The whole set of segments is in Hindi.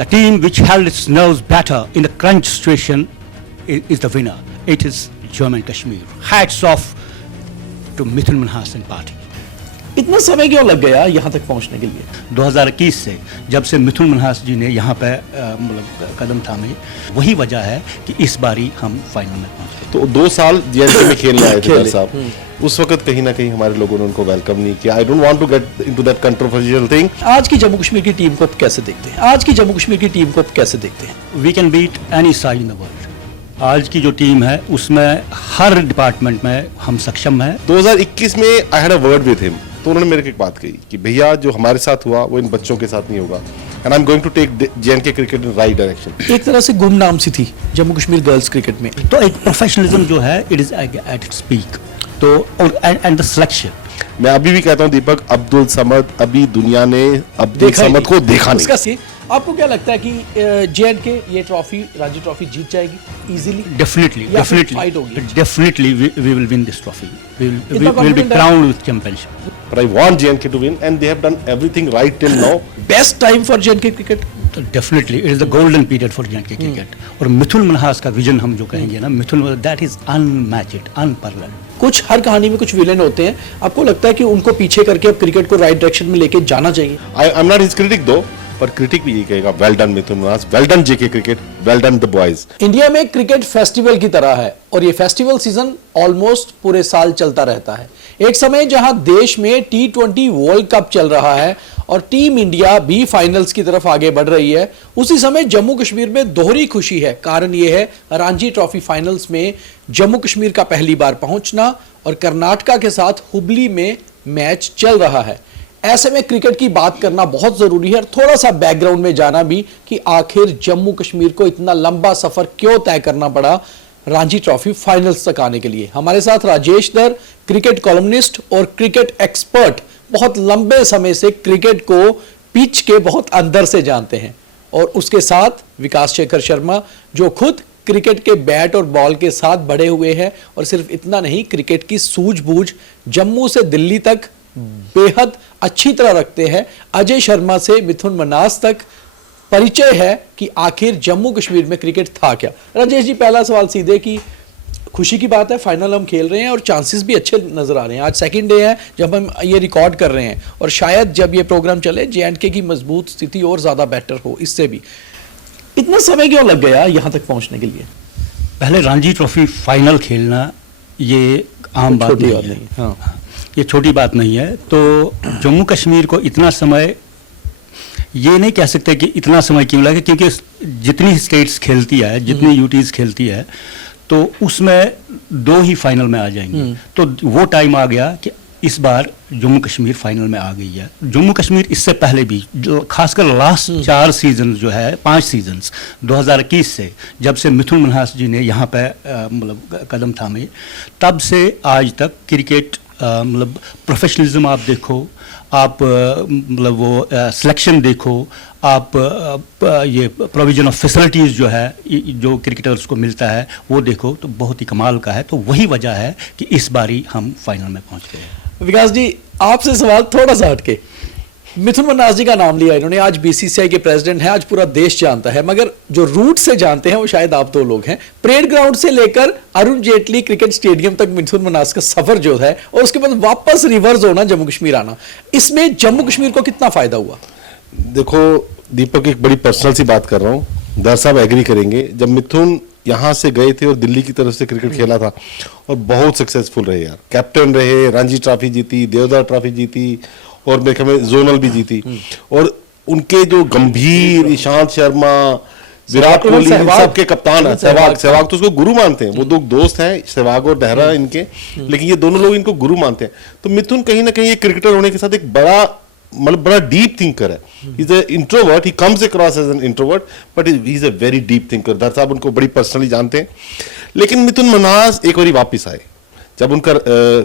The team which held its nerves better in the crunch situation is the winner. It is Jammu and Kashmir. Hats off to Mithun Manhas and party. इतना समय क्यों लग गया यहाँ तक पहुँचने के लिए? 2021 से जब से मिथुन मन्हास जी ने यहाँ पे मतलब कदम थामे, वही वजह है कि इस बारी हम फाइनल में पहुँचे। तो 2 साल जेएनके में खेलने आए थे साहब, उस वक्त कहीं ना कहीं हमारे लोगों ने उनको वेलकम नहीं किया। I don't want to get into that controversial thing. आज की जम्मू कश्मीर की टीम को आप कैसे देखते हैं? आज की जम्मू कश्मीर की टीम को आप कैसे देखते हैं? We can beat any side in the world. आज की जो टीम है उसमें हर डिपार्टमेंट में हम सक्षम हैं। 2021 में I had a word with him, तो उन्होंने मेरे को एक बात कही कि भैया जो हमारे साथ हुआ वो इन बच्चों के साथ नहीं होगा, and I am going to take JNK cricket in right direction. एक तरह से गुमनाम सी थी जम्मू कश्मीर गर्ल्स क्रिकेट में। तो एक प्रोफेशनलिज्म जो है it is at its peak. तो एंड द सिलेक्शन, मैं अभी भी कहता हूं दीपक, अब्दुल समद, अभी दुनिया ने अब्दुल समद को देखा नहीं। आपको क्या लगता है कि जेएनके ये ट्रॉफी, रणजी ट्रॉफी जीत जाएगी easily? Definitely we will win this trophy. We will be crowned with championship. But I want JNK to win, and they have done everything right till now. Best time for JNK cricket? Definitely, it is the golden period for JNK cricket. और मिथुन मनहास का विजन हम जो कहेंगे ना, मिथुन, that is unmatched, unparalleled. कुछ हर कहानी में कुछ विलेन होते हैं, आपको लगता है कि उनको पीछे करके अब क्रिकेट को राइट डायरेक्शन में लेके जाना चाहिए? I'm not his critic though, पर क्रिटिक भी ये कहेगा well done Mithun Manhas, well done JK cricket, well done the boys. India में क्रिकेट फेस्टिवल की तरह है और ये फेस्टिवल सीजन ऑलमोस्ट पूरे साल चलता रहता है। एक समय जहां देश में T20 वर्ल्ड कप चल रहा है और टीम इंडिया भी फाइनल्स की तरफ आगे बढ़ रही है, उसी समय जम्मू कश्मीर में दोहरी खुशी है। कारण यह है रणजी ट्रॉफी फाइनल्स में जम्मू कश्मीर का पहली बार पहुंचना और कर्नाटका के साथ हुबली में मैच चल रहा है। ऐसे में क्रिकेट की बात करना बहुत जरूरी है और थोड़ा सा बैकग्राउंड में जाना भी कि आखिर जम्मू कश्मीर को इतना लंबा सफर क्यों तय करना पड़ा रणजी ट्रॉफी फाइनल्स तक आने के लिए। हमारे साथ राजेश दर, क्रिकेट कॉलमनिस्ट और क्रिकेट एक्सपर्ट, बहुत लंबे समय से क्रिकेट को पिच के बहुत अंदर से जानते हैं, और उसके साथ विकास शेखर शर्मा जो खुद क्रिकेट के बैट और बॉल के साथ बड़े हुए हैं और सिर्फ इतना नहीं, क्रिकेट की सूझबूझ जम्मू से दिल्ली तक बेहद अच्छी तरह रखते हैं। अजय शर्मा से मिथुन मन्हास तक परिचय है कि आखिर जम्मू कश्मीर में क्रिकेट था क्या। राजेश जी, पहला सवाल सीधे कि खुशी की बात है, फाइनल हम खेल रहे हैं और चांसेस भी अच्छे नजर आ रहे हैं। आज सेकंड डे है जब हम ये रिकॉर्ड कर रहे हैं और शायद जब ये प्रोग्राम चले जेएनके की मजबूत स्थिति और ज्यादा बेटर हो। इससे भी इतना समय क्यों लग गया यहाँ तक पहुंचने के लिए? पहले रणजी ट्रॉफी फाइनल खेलना ये आम बात नहीं है। हाँ, ये छोटी बात नहीं है। तो जम्मू कश्मीर को इतना समय, ये नहीं कह सकते कि इतना समय क्यों लगे, क्योंकि जितनी स्टेट्स खेलती है, जितनी यूटीज खेलती है, तो उसमें 2 ही फाइनल में आ जाएंगे। तो वो टाइम आ गया कि इस बार जम्मू कश्मीर फाइनल में आ गई है। जम्मू कश्मीर इससे पहले भी खासकर लास्ट 4 सीजन जो है, 5 सीजन्स 2021 से जब से मिथुन मनहास जी ने यहाँ पे मतलब कदम थामे, तब से आज तक क्रिकेट मतलब प्रोफेशनलिज्म आप देखो, आप मतलब वो सिलेक्शन देखो, आप ये प्रोविजन ऑफ फैसिलिटीज़ जो है जो क्रिकेटर्स को मिलता है वो देखो, तो बहुत ही कमाल का है। तो वही वजह है कि इस बारी हम फाइनल में पहुंच गए। विकास जी, आपसे सवाल थोड़ा सा हटके, मिथुन मन्हास जी का नाम लिया इन्होंने, आज बीसीसीआई के प्रेसिडेंट हैं, आज पूरा देश जानता है, मगर जो रूट से जानते हैं वो शायद आप 2 लोग हैं। परेड ग्राउंड से लेकर अरुण जेटली क्रिकेट स्टेडियम तक मिथुन मन्हास का सफर जो है और उसके बाद वापस रिवर्स होना, जम्मू कश्मीर आना, इसमें जम्मू कश्मीर को कितना फायदा हुआ? देखो दीपक, एक बड़ी पर्सनल सी बात कर रहा हूँ, दर साहब एग्री करेंगे। जब मिथुन यहाँ से गए थे और दिल्ली की तरफ से क्रिकेट खेला था और बहुत सक्सेसफुल रहे यार, कैप्टन रहे, रणजी ट्रॉफी जीती, देवदार ट्रॉफी जीती और मेरे ख्याल में जोनल भी जीती, और उनके जो गंभीर, ईशांत शर्मा, विराट कोहली सबके कप्तान है, सहवाग तो उसको गुरु मानते हैं। वो 2 दोस्त हैं, सहवाग और नेहरा इनके, लेकिन ये दोनों लोग इनको गुरु मानते हैं। तो मिथुन कहीं ना कहीं एक क्रिकेटर होने के साथ एक बड़ा मतलब बड़ा डीप थिंकर है। He is a introvert, he comes across as an introvert, but he is a very deep thinker. दर साहब उनको बड़ी पर्सनली जानते हैं। लेकिन मिथुन मन्हास एक बार वापिस आए, जब उनका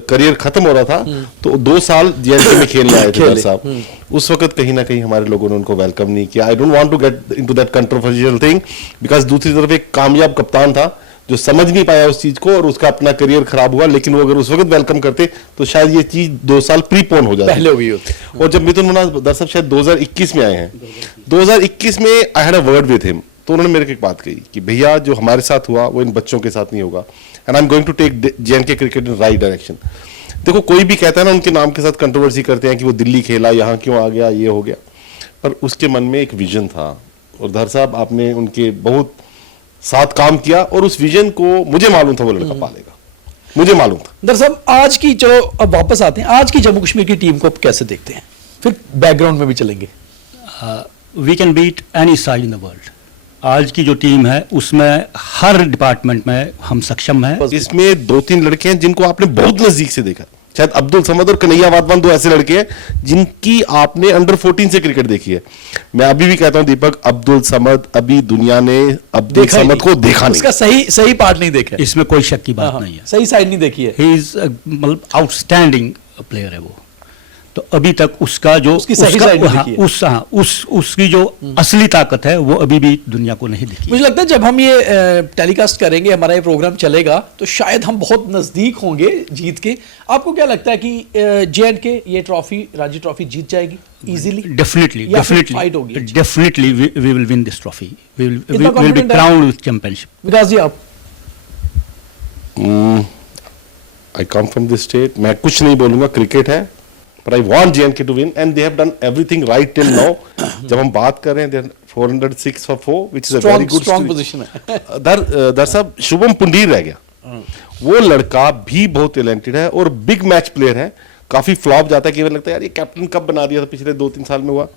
करियर खत्म हो रहा था तो 2 साल जेएनके में खेलने आए थे दर साहब। उस वक्त कहीं ना कहीं हमारे लोगों ने उनको वेलकम नहीं किया। I don't want to get into that controversial thing, because दूसरी तरफ एक कामयाब कप्तान था जो समझ नहीं पाया उस चीज को और उसका अपना करियर खराब हुआ, लेकिन वो अगर उस वक्त वेलकम करते तो शायद ये चीज 2 साल प्रीपोन हो जाती, पहले हुई होती। और जब मिथुन मन्हास दरअसल शायद 2021 में आए हैं, 2021 में I had a word with him, तो उन्होंने मेरे को एक बात कही कि भैया जो हमारे साथ हुआ वो इन बच्चों के साथ नहीं होगा, and I am going to take JNK cricket in right direction. देखो कोई भी कहता है ना, उनके नाम के साथ कंट्रोवर्सी करते हैं कि वो दिल्ली खेला, यहाँ क्यों आ गया, ये हो गया, पर उसके मन में एक विजन था और धर साहब आपने उनके बहुत साथ काम किया और उस विजन को मुझे मालूम था वो लड़का पालेगा, मुझे मालूम था। दरअसल आज की, चलो अब वापस आते हैं, आज की जम्मू कश्मीर की टीम को आप कैसे देखते हैं, फिर बैकग्राउंड में भी चलेंगे। We can beat any side in the world. आज की जो टीम है उसमें हर डिपार्टमेंट में हम सक्षम हैं। इसमें 2-3 लड़के हैं जिनको आपने बहुत नजदीक से देखा, शायद अब्दुल समद और कन्हैया वाधवान 2 ऐसे लड़के हैं जिनकी आपने अंडर 14 से क्रिकेट देखी है। मैं अभी भी कहता हूं दीपक, अब्दुल समद, अभी दुनिया ने अब्दुल समद को देखा नहीं, उसका सही पार्ट नहीं देखा है। इसमें कोई शक की बात नहीं है, सही साइड नहीं देखी है। ही इज मतलब आउटस्टैंडिंग प्लेयर है वो, तो अभी तक उसका जो उसकी सही साइड नहीं दिखी है। उसकी जो असली ताकत है वो अभी भी दुनिया को नहीं दिखी। मुझे लगता है जब हम ये टेलीकास्ट करेंगे, हमारा ये प्रोग्राम चलेगा, तो शायद हम बहुत नजदीक होंगे जीत के। आपको क्या लगता है कि जेएनके ये ट्रॉफी, रणजी ट्रॉफी जीत जाएगी इजीली? डेफिनेटली फाइट होगी? Definitely we will win this trophy, we will be crowned with championship. Vikas ji आप? I come from this state, मैं कुछ नहीं बोलूंगा, क्रिकेट है, but I want JNK to win and they have done everything right till now. जब हम बात कर रहे हैं, they're 406 for 4, which is a very good strong position है। दर साहब शुभम पुंडीर रह गया, वो लड़का भी बहुत टैलेंटेड है और बिग मैच प्लेयर है, काफी फ्लॉप जाता है, केवल लगता है यार ये कैप्टन कब बना दिया था, पिछले 2-3 साल में हुआ,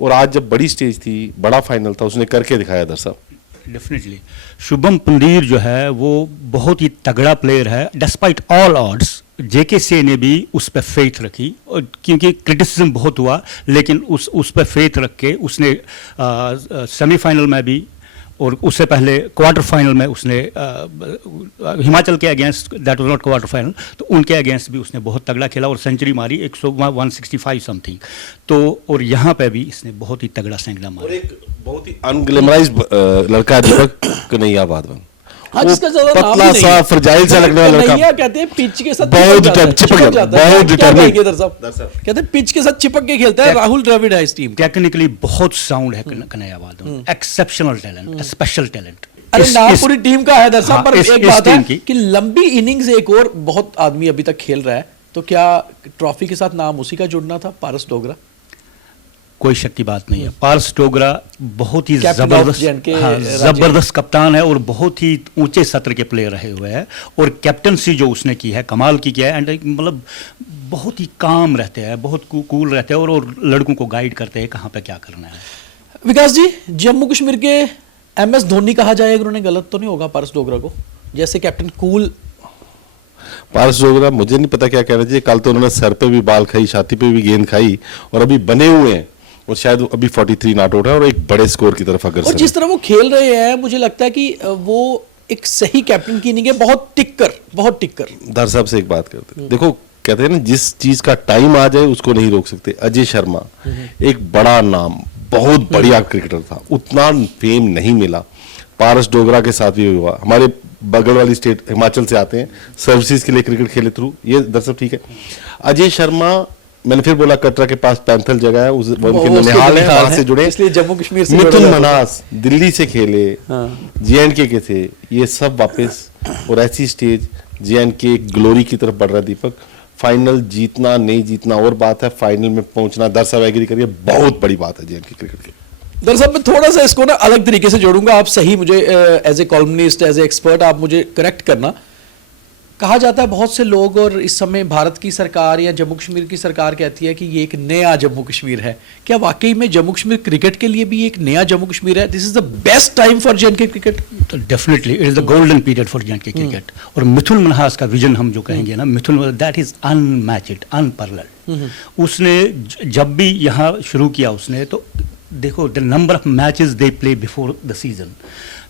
और आज जब बड़ी स्टेज थी, बड़ा फाइनल था, उसने करके दिखाया दर साहब। डेफिनेटली शुभम पुंडीर जो है वो बहुत ही तगड़ा प्लेयर है, डिस्पाइट ऑल ऑड्स। जेके ने भी उस पर फेथ रखी, और क्योंकि क्रिटिसिज्म बहुत हुआ, लेकिन उस पर फेथ रख के उसने सेमीफाइनल में भी और उससे पहले क्वार्टर फाइनल में उसने हिमाचल के against, that was not quarter final, तो उनके अगेंस्ट भी उसने बहुत तगड़ा खेला और सेंचुरी मारी 165 समथिंग। तो और यहाँ पे भी इसने बहुत ही तगड़ा सैंकड़ा मारा। और एक बहुत ही अनग्लैमराइज्ड लड़का है दीपक, कन्हैया वाधवान, हाँ, जिसका ज्यादा नाम पतला भी नहीं सा है। फ्रजाइल सा लगने वाला लड़का, कन्हैया कहते हैं पिच के साथ बहुत चिपक चिपक जाता जाता है, है, बहुत क्या determined। कहेंगे दर साहब? कहते हैं पिच के साथ चिपक के खेलता है। राहुल द्रविड़ है इस टीम का। टेक्निकली बहुत साउंड है Kanhaiya Wadhawan, exceptional talent, special talent. अरे नाम पूरी टीम का है दर साहब, हाँ, पर एक इस बात है टीम की। कि लंबी इनिंग्स एक और बहुत आदमी अभी तक खेल रहा है, तो क्या ट्रॉफी के साथ नाम उसी का जुड़ना था, पारस डोगरा? कोई शक की बात नहीं है, पारस डोगरा बहुत ही Captain of जबरदस्त, JNK हाँ, राज्य। जबरदस्त कप्तान है और बहुत ही ऊंचे सत्र के प्लेयर रहे हुए हैं, और कैप्टनसी जो उसने की है कमाल की किया है, एंड मतलब बहुत ही काम रहते हैं, बहुत कूल रहते हैं, और लड़कों को गाइड करते हैं कहाँ पे क्या करना है। विकास जी, जम्मू कश्मीर के MS धोनी कहा जाए, अगर उन्हें गलत तो नहीं होगा पारस डोगरा को, जैसे कैप्टन कूल? पारस डोगरा मुझे नहीं पता क्या कहना चाहिए, कल तो उन्होंने सर पे भी बाल खाई, छाती पे भी गेंद खाई, और अभी बने हुए हैं, और शायद अभी 43 नॉट आउट है और एक बड़े स्कोर की तरफ अगर और जिस तरह वो खेल रहे हैं, मुझे लगता है कि वो एक सही कैप्टन की इनिंग है, बहुत टिक्कर। दर साहब से एक बात करते हैं, देखो कहते हैं ना, जिस चीज का टाइम आ जाए उसको नहीं रोक सकते। अजय शर्मा एक बड़ा नाम, बहुत बढ़िया क्रिकेटर था, उतना फेम नहीं मिला, पारस डोगरा के साथ भी हुआ, हमारे बगल वाली स्टेट हिमाचल से आते हैं, सर्विसेज के लिए क्रिकेट खेले थ्रू, ये दरअसल ठीक है। अजय शर्मा, मैंने फिर बोला कटरा के पास पैंथल जगह है, उनके ननिहाल है, वहां से जुड़े, इसलिए जम्मू कश्मीर से मिथुन मन्हास दिल्ली से खेले, हाँ। JNK के थे, ये सब वापस, और ऐसी स्टेज JNK ग्लोरी की तरफ बढ़ रहा है दीपक। फाइनल जीतना नहीं जीतना और बात है, फाइनल में पहुंचना, दर साहब एग्री करिए, बहुत बड़ी बात है JNK क्रिकेट की। दरअसल मैं थोड़ा सा इसको ना अलग तरीके से जोड़ूंगा, आप सही मुझे as a columnist, as a expert आप मुझे करेक्ट करना। कहा जाता है बहुत से लोग, और इस समय भारत की सरकार या जम्मू कश्मीर की सरकार कहती है कि ये एक नया जम्मू कश्मीर है। क्या वाकई में जम्मू कश्मीर क्रिकेट के लिए भी एक नया जम्मू कश्मीर है? This is the best time for JNK cricket. तो definitely it is the golden period for JNK cricket. और मिथुन मन्हास का विजन हम जो कहेंगे ना, Mithun, that is unmatched, unparalleled. उसने जब भी यहाँ शुरू किया उसने, तो देखो the number of matches they play before the season,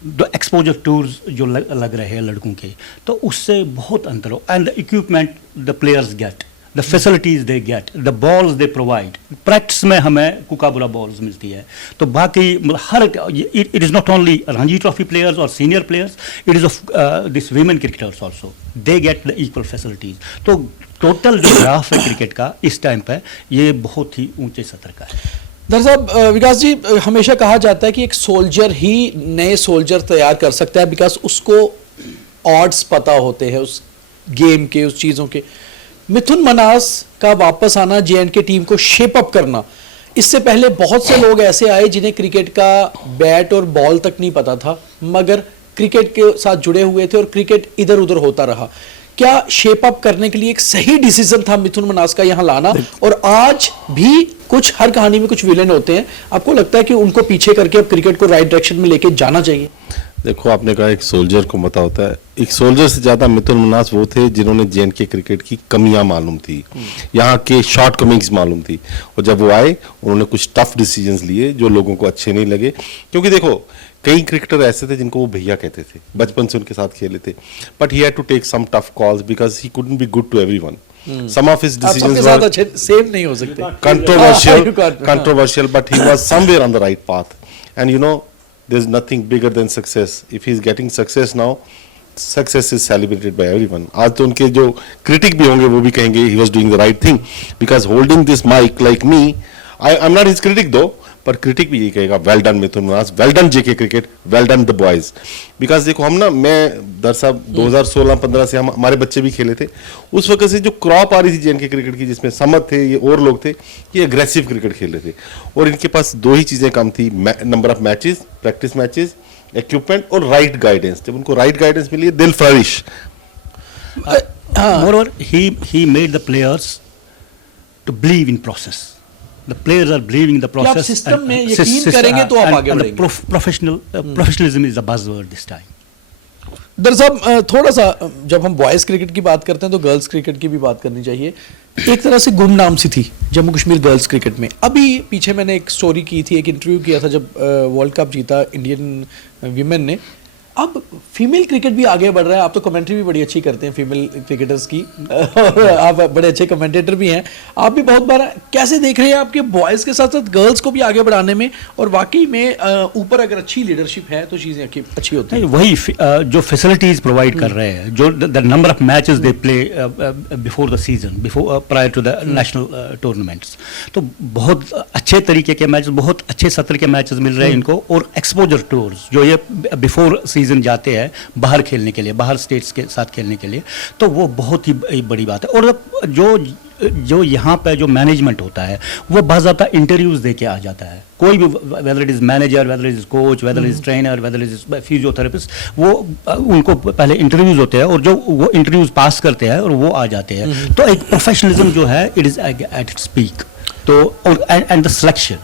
the exposure tours जो लग रहे हैं लड़कों के, तो उससे बहुत अंतर हो, and the equipment the players get, the facilities they get, the balls they provide, practice में हमें कुकाबुला बॉल्स मिलती है। तो बाकी मतलब हर it is not only Ranji trophy players और senior players, it is of this women cricketers also, they get the equal facilities. तो टोटल जो ग्राफ है क्रिकेट का इस टाइम पे ये बहुत ही ऊंचे स्तर का है। दरअसल विकास जी, हमेशा कहा जाता है कि एक सोल्जर ही नए सोल्जर तैयार कर सकता है, बिकॉज उसको ऑड्स पता होते हैं उस गेम के, उस चीज़ों के। मिथुन मनास का वापस आना, जे&के टीम को शेप अप करना, इससे पहले बहुत से लोग ऐसे आए जिन्हें क्रिकेट का बैट और बॉल तक नहीं पता था, मगर क्रिकेट के साथ जुड़े हुए थे और क्रिकेट इधर उधर होता रहा। क्या शेप अप करने के लिए एक सही डिसीजन था मिथुन मनास का यहाँ लाना? और आज भी कुछ, हर कहानी में कुछ विलेन होते हैं, आपको लगता है कि उनको पीछे करके अब क्रिकेट को राइट डायरेक्शन में लेके जाना चाहिए? देखो, आपने कहा एक सोल्जर को पता होता है, एक सोल्जर से ज्यादा मिथुन मनास वो थे जिन्होंने जे&के क्रिकेट की कमियां मालूम थी, यहाँ के शॉर्ट कमिंग्स मालूम थी, और जब वो आए उन्होंने कुछ टफ डिसीजंस लिए जो लोगों को अच्छे नहीं लगे। क्योंकि देखो, कई क्रिकेटर ऐसे थे जिनको वो भैया कहते थे, बचपन से उनके साथ खेले थे, but he had to take some tough calls because he couldn't be good to everyone. Some of his decisions were same नहीं हो सकते, controversial, but he was somewhere on the right path. And you know, there's nothing bigger than success. If he's getting success now, success is celebrated by everyone. आज तो उनके जो critic भी होंगे वो भी कहेंगे he was doing the right thing, because holding this mic like me, I'm not his critic though, पर क्रिटिक भी यही कहेगा well done Mithun Manas, well done JK cricket, well done the boys. Because देखो, हम ना, मैं दरअसल 2016-15 से हमारे बच्चे भी खेले थे, उस वक्त से जो क्रॉप आ रही थी जे&के क्रिकेट की, जिसमें समत थे, ये और लोग थे, ये अग्रेसिव क्रिकेट खेल रहे थे, और इनके पास दो ही चीजें कम थी, number of matches, practice matches, equipment और राइट गाइडेंस। जब उनको राइट गाइडेंस मिली, दिल flourish. Moreover, he made the players to believe in process. The players are believing in the process. आप सिस्टम में यकीन करेंगे तो आप आगे बढ़ेंगे। Professionalism is the buzzword this time. दरअसल थोड़ा सा, जब हम बॉयज क्रिकेट की बात करते हैं तो गर्ल्स क्रिकेट की भी बात करनी चाहिए। एक तरह से गुमनाम सी थी जम्मू कश्मीर गर्ल्स क्रिकेट में। अभी पीछे मैंने एक स्टोरी की थी, एक इंटरव्यू किया था जब वर्ल्ड कप जीता इंडियन वीमेन ने। अब फीमेल क्रिकेट भी आगे बढ़ रहा है, आप तो कमेंट्री भी बड़ी अच्छी करते हैं फीमेल क्रिकेटर्स की और आप बड़े अच्छे कमेंटेटर भी हैं, आप भी बहुत बार। कैसे देख रहे हैं आपके बॉयज़ के साथ साथ गर्ल्स को भी आगे बढ़ाने में? और वाकई में ऊपर अगर अच्छी लीडरशिप है तो चीज़ें अच्छी होती हैं। वही जो फैसिलिटीज प्रोवाइड कर रहे हैं, जो the number of matches they play before the season, before prior to the national tournaments, तो बहुत अच्छे तरीके के मैचेस, बहुत अच्छे सत्र के मैचेस मिल रहे हैं इनको। और एक्सपोजर टूर्स जो ये बिफोर सीजन जाते हैं बाहर खेलने के लिए, बाहर स्टेट्स के साथ खेलने के लिए, तो वो बहुत ही बड़ी बात है। और जो यहाँ पे जो मैनेजमेंट होता है वो बाज़ाब्ता इंटरव्यूज दे के आ जाता है। कोई भी, whether it is manager, whether it is coach, whether it is trainer, whether it is physiotherapist, वो उनको पहले इंटरव्यूज होते हैं, और जो वो इंटरव्यूज पास करते हैं और वो आ जाते हैं। तो एक प्रोफेशनलिज्म जो है, it is at its peak. तो और एंड द सिलेक्शन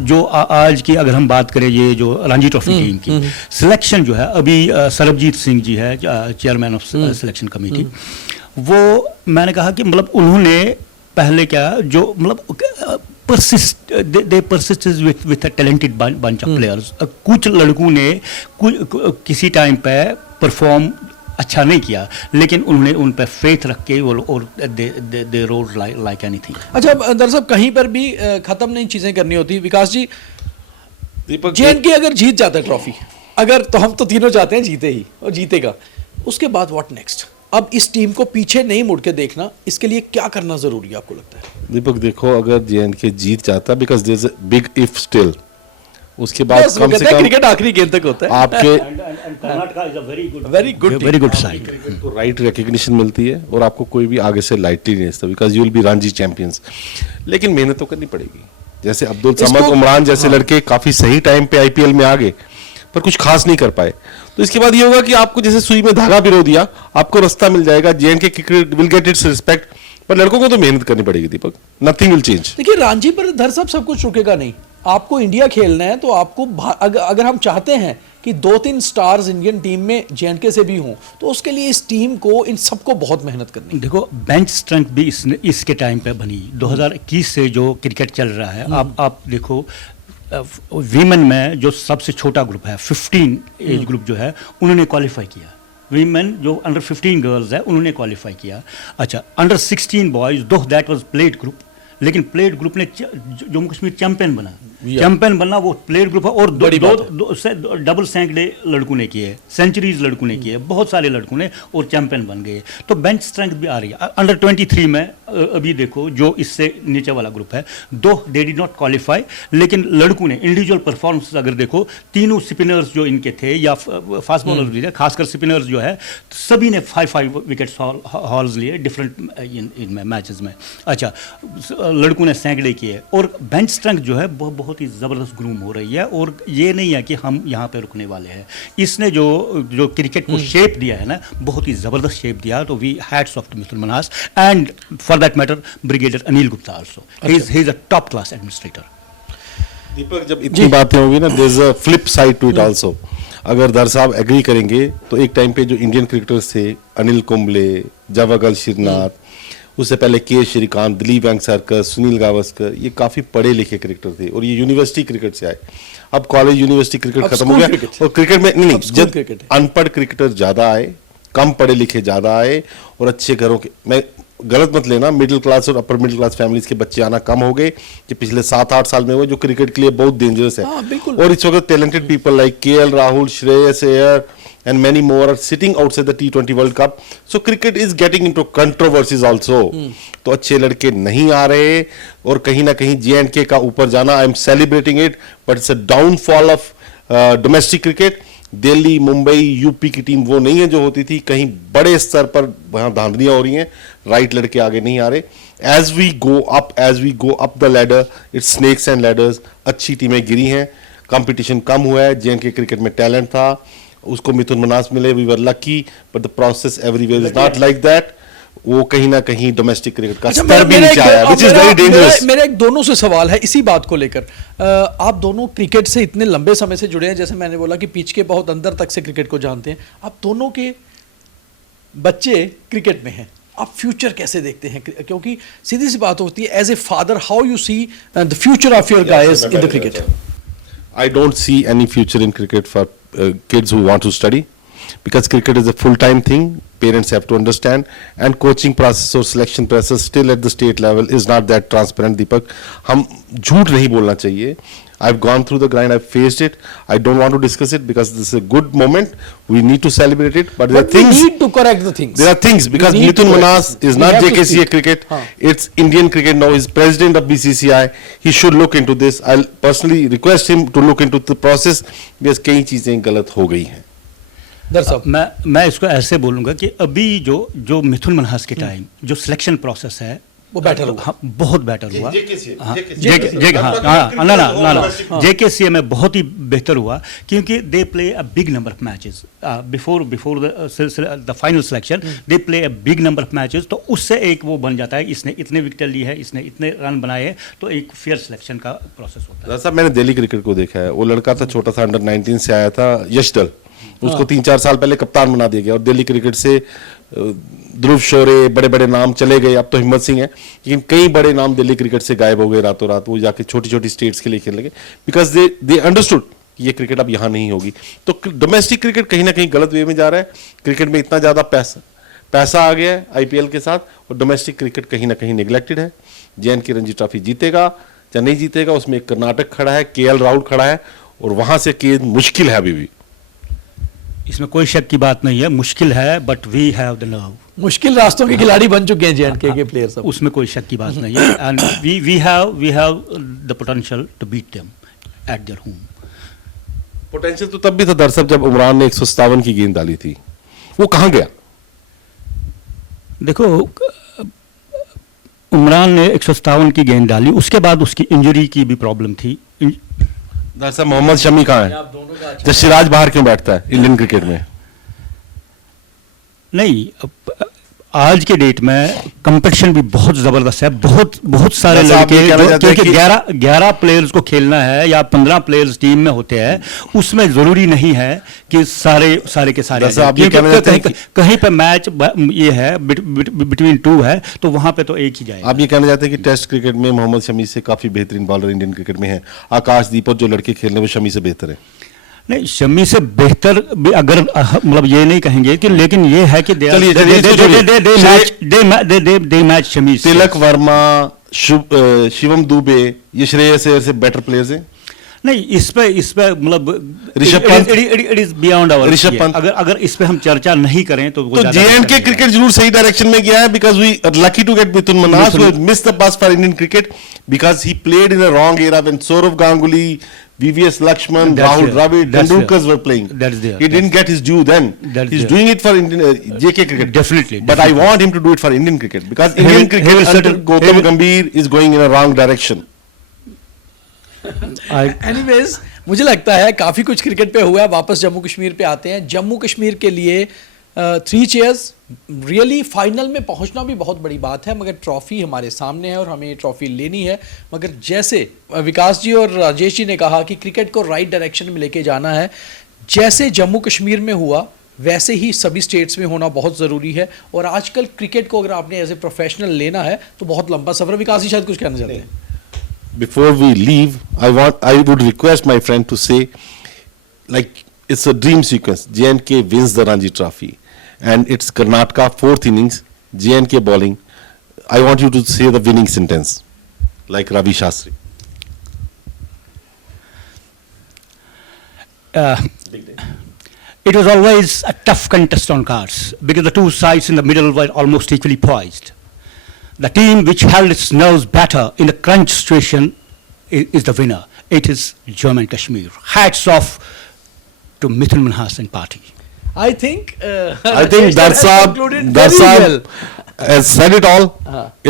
जो आज की अगर हम बात करें, ये जो रणजी ट्रॉफी टीम की सिलेक्शन जो है, अभी सरबजीत सिंह जी है चेयरमैन ऑफ सिलेक्शन कमेटी, वो मैंने कहा कि मतलब उन्होंने पहले क्या, जो मतलब दे persisted with a talented bunch of players। कुछ लड़कों ने किसी टाइम पे परफॉर्म अच्छा नहीं किया, लेकिन उन्होंने उन पर फेथ रख के और दे रोड लाइक एनीथिंग। अच्छा, दरअसल कहीं पर भी खत्म नहीं चीजें करनी होती। विकास जी, जे&के अगर जीत जाता है ट्रॉफी, अगर, तो हम तो तीनों चाहते हैं जीते ही और जीतेगा, उसके बाद व्हाट नेक्स्ट? अब इस टीम को पीछे नहीं मुड़ के देखना, इसके लिए क्या करना जरूरी है आपको लगता है? दीपक देखो, अगर जे&के जीत जाता, because there is a big if still, उसके बाद कम से कम क्रिकेट आखिरी गेंद तक होता है। आपके Karnataka is a very good side, तो राइट रिकग्निशन मिलती है, और आपको कोई भी आगे से लाइटली नहीं लेता, because you will be Ranji champions. लेकिन मेहनत तो करनी पड़ेगी। जैसे अब्दुल समद, उमरान जैसे लड़के काफी सही टाइम पे आईपीएल में आ गए, पर कुछ खास नहीं कर पाए। तो इसके बाद ये होगा कि आपको जैसे सुई में धागा पिरो दिया, आपको रास्ता मिल जाएगा। जे&के cricket will get it's respect, पर लड़कों को तो मेहनत करनी पड़ेगी दीपक, नथिंग विल चेंज। देखिए, रांची पर धर सब कुछ रुकेगा नहीं। आपको इंडिया खेलना है तो आपको, अगर हम चाहते हैं कि 2-3 स्टार्स इंडियन टीम में जे&के से भी हों, तो उसके लिए इस टीम को, इन सबको बहुत मेहनत करनी है। देखो, बेंच स्ट्रेंथ भी इसके टाइम पे बनी। 2021 से जो क्रिकेट चल रहा है, आप देखो, वीमेन में जो सबसे छोटा ग्रुप है 15 एज ग्रुप जो है, उन्होंने क्वालिफाई किया वीमेन जो अंडर 15 गर्ल्स है उन्होंने क्वालिफाई किया। अच्छा, अंडर 16 बॉयज दो दैट वाज प्लेड ग्रुप, लेकिन प्लेड ग्रुप ने जम्मू कश्मीर चैंपियन बना, चैंपियन बनना वो प्लेड ग्रुप है। और डबल सैकड़े लड़कों ने किए, सेंचुरीज लड़कों ने किए, बहुत सारे लड़कों ने, और चैंपियन बन गए। तो बेंच स्ट्रेंथ भी आ रही है। अंडर 23 में अभी देखो जो इससे नीचे वाला ग्रुप है, दो दे डिड नॉट क्वालिफाई, लेकिन लड़कों ने इंडिविजुअल परफॉर्मेंस अगर देखो, तीनों स्पिनर्स जो इनके थे या फास्ट बॉलर्स भी थे, खासकर स्पिनर्स जो है, सभी ने 5 विकेट्स हॉल्स लिए डिफरेंट इनमें मैचेस में। अच्छा, लड़कों ने सैकड़े किए, और बेंच स्ट्रेंथ जो है बहुत ही ज़बरदस्त ग्रूम हो रही है। और ये नहीं है कि हम यहाँ पे रुकने वाले हैं। इसने जो क्रिकेट को शेप दिया है ना, बहुत ही ज़बरदस्त शेप दिया। तो we hats off to Mithun Manhas and for that matter brigadier Anil Gupta also, he is a top class administrator. Deepak, जब इतनी बातें होंगी ना, there is a flip side to it also. अगर दर साहब एग्री करेंगे तो एक टाइम पे जो इंडियन क्रिकेटर्स थे, अनिल कुंबले, जवागल श्रीनाथ, उससे पहले के श्रीकांत, दिलीप वेंकसरकर, सुनील गावस्कर, ये काफी पढ़े लिखे क्रिकेटर थे और ये यूनिवर्सिटी क्रिकेट से आए। अब कॉलेज यूनिवर्सिटी क्रिकेट खत्म हो गया और क्रिकेट में नहीं, जब अनपढ़ क्रिकेटर ज्यादा आए, कम पढ़े लिखे ज्यादा आए, और अच्छे घरों के, मैं गलत मत लेना, मिडिल क्लास और अपर मिडिल क्लास फैमिलीज के बच्चे आना कम हो गए, कि पिछले 7-8 साल में हुए, जो क्रिकेट के लिए बहुत डेंजरस है। और इस वक्त talented people like KL Rahul, Shreyas Iyer and many more are sitting outside the T20 World Cup. So cricket is getting into controversies also. तो अच्छे लड़के नहीं आ रहे, और कहीं ना कहीं J&K का ऊपर जाना, I am celebrating it, but it's a downfall of domestic cricket. Delhi, Mumbai, UP की टीम वो नहीं है जो होती थी। कहीं बड़े स्तर पर वहां धांधलियां हो रही हैं, राइट लड़के आगे नहीं आ रहे। as we go up the ladder, it's snakes and ladders. अच्छी टीमें गिरी हैं, कंपटीशन कम हुआ है। J&K क्रिकेट में टैलेंट था, उसको मिथुन मन्हास मिले, we were lucky, but the process everywhere is not like that. वो कहीं ना कहीं डोमेस्टिक क्रिकेट का स्तर भी नीचे आया, व्हिच इज वेरी डेंजरस। मेरा एक दोनों से सवाल है इसी बात को लेकर। आप दोनों क्रिकेट से इतने लंबे समय से जुड़े हैं, जैसे मैंने बोला कि पिच के बहुत अंदर तक से क्रिकेट को जानते हैं। आप दोनों के बच्चे क्रिकेट में हैं, आप फ्यूचर कैसे देखते हैं? क्योंकि सीधी सी बात होती है, as a father how you see the future of your guys in the cricket? I don't see any future in cricket for kids who want to study, because cricket is a full-time thing. Parents have to understand, and coaching process or selection process still at the state level is not that transparent. Deepak, हम झूठ नहीं बोलना चाहिए। I've gone through the grind, I've faced it. I don't want to discuss it because this is a good moment. We need to celebrate it, but there are things. We need to correct the things. There are things, because Mithun Mannhas is not JKCA cricket. It's Indian cricket now. He's president of BCCI. He should look into this. I'll personally request him to look into the process, because कई चीजें गलत हो गई हैं। दरअसल मैं इसको ऐसे बोलूंगा कि अभी जो मिथुन मन्हास के टाइम जो सिलेक्शन प्रोसेस है वो बेटर हुआ, बहुत बेटर हुआ। JKCA में बहुत ही बेहतर हुआ, क्योंकि they play a big number of matches before the final selection, they play a big number of matches. तो उससे एक वो बन जाता है, इसने इतने विकेट लिए है, इसने इतने रन बनाए हैं, तो एक फेयर सिलेक्शन का प्रोसेस होता है। साहब, मैंने दिल्ली क्रिकेट को देखा है। वो लड़का था, छोटा सा, अंडर 19 से आया था, यशदल। उसको 3-4 साल पहले कप्तान बना दिया गया, और दिल्ली क्रिकेट से ध्रुव शोरे, बड़े बड़े नाम चले गए। अब तो हिम्मत सिंह है, लेकिन कई बड़े नाम दिल्ली क्रिकेट से गायब हो गए रातों रात। वो जाके छोटी छोटी स्टेट्स के लिए खेलने लगे, बिकॉज दे अंडरस्टूड ये क्रिकेट अब यहाँ नहीं होगी। तो डोमेस्टिक क्रिकेट कहीं ना कहीं गलत वे में जा रहा है। क्रिकेट में इतना ज्यादा पैसा आ गया है IPL के साथ, और डोमेस्टिक क्रिकेट कहीं ना कहीं निगलेक्टेड है। J&K रणजी ट्रॉफी जीतेगा या नहीं जीतेगा, उसमें एक कर्नाटक खड़ा है, KL राहुल खड़ा है, और वहां से गेंद मुश्किल है अभी भी। इसमें कोई शक की बात नहीं है, मुश्किल है, but we have the love. मुश्किल रास्तों के खिलाड़ी बन चुके हैं J&K के प्लेयर सब, उसमें कोई शक की बात नहीं है। And we have the potential to beat them at their home. Potential तो तब भी था दरअसल जब उमरान ने 157 की गेंद डाली थी। वो कहां गया? देखो, उमरान ने 157 की गेंद डाली, उसके बाद उसकी इंजरी की भी प्रॉब्लम थी। दरअसल मोहम्मद शमी कहाँ है? जब सिराज बाहर क्यों बैठता है इंडियन क्रिकेट में? नहीं, आज के डेट में कंपटीशन भी बहुत जबरदस्त है। बहुत सारे लड़के, क्योंकि 11 प्लेयर्स को खेलना है या 15 प्लेयर्स टीम में होते हैं, उसमें जरूरी नहीं है कि सारे के सारे। कहीं पे मैच ये है बिटवीन 2 है, तो वहां पे तो एक ही जाएगा। आप ये कहना चाहते हैं कि टेस्ट क्रिकेट में मोहम्मद शमी से काफी बेहतरीन बॉलर इंडियन क्रिकेट में है? आकाशदीप और जो लड़के खेलने वो शमी से बेहतर है? नहीं, शमी से बेहतर भी अगर मतलब ये नहीं कहेंगे कि, लेकिन ये है कि चलिए, चलिए, दे मैच शमी से। तिलक वर्मा, शिवम दुबे, ये श्रेयस अय्यर से बेटर प्लेयर्स हैं। नहीं, इस पे मतलब Rishabh Pant, it is beyond our. Rishabh Pant, अगर इस पे हम चर्चा नहीं करें तो वो ज्यादा J&K बेहतर क्रिकेट जरूर सही डायरेक्शन में गया है, because we are lucky to get Mithun Manas, who has missed the bus for Indian cricket because he played in a wrong era when Saurav Ganguly, VVS Lakshman, That's Rahul there. Dravid, That's Tendulkar there. were playing. That's there. He didn't get his due then. That's He's there. doing it for Indian JK cricket. Definitely, But I definitely. want him to do it for Indian cricket because He Indian will- he cricket will under certain- he Gautam will- Gambhir is going in a wrong direction. Anyways मुझे लगता है काफी कुछ क्रिकेट पे हुआ है। वापस जम्मू कश्मीर पे आते हैं। जम्मू कश्मीर के लिए 3 चेयर्स, रियली फाइनल में पहुंचना भी बहुत बड़ी बात है, मगर ट्रॉफी हमारे सामने है और हमें ये ट्रॉफी लेनी है। मगर जैसे विकास जी और राजेश जी ने कहा कि क्रिकेट को राइट डायरेक्शन में लेके जाना है, जैसे जम्मू कश्मीर में हुआ वैसे ही सभी स्टेट्स में होना बहुत ज़रूरी है। और आजकल क्रिकेट को अगर आपने एज ए प्रोफेशनल लेना है तो बहुत लंबा सफ़र है। विकास जी शायद कुछ कहना चाहते हैं। Before we leave, I would request my friend to say, like, it's a dream sequence. J&K wins the Ranji Trophy, and it's Karnataka 4th innings, J&K bowling. I want you to say the winning sentence, like Ravi Shastri. It was always a tough contest on cards because the two sides in the middle were almost equally poised. The team which held its nerves better in the crunch situation is the winner. It is Jammu and Kashmir. Hats off to Mithun Manhas and party. I think Darsab has said it all.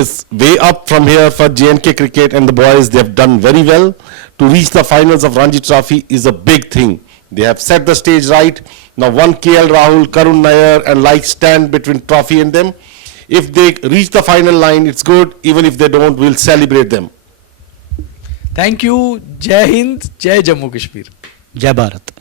It's way up from here for J&K cricket, and the boys, they have done very well. To reach the finals of Ranji Trophy is a big thing. They have set the stage right. Now one KL Rahul, Karun Nair and like stand between trophy and them. If they reach the final line, it's good. Even if they don't, we'll celebrate them. Thank you. जय हिंद, जय जम्मू कश्मीर। Jai Bharat.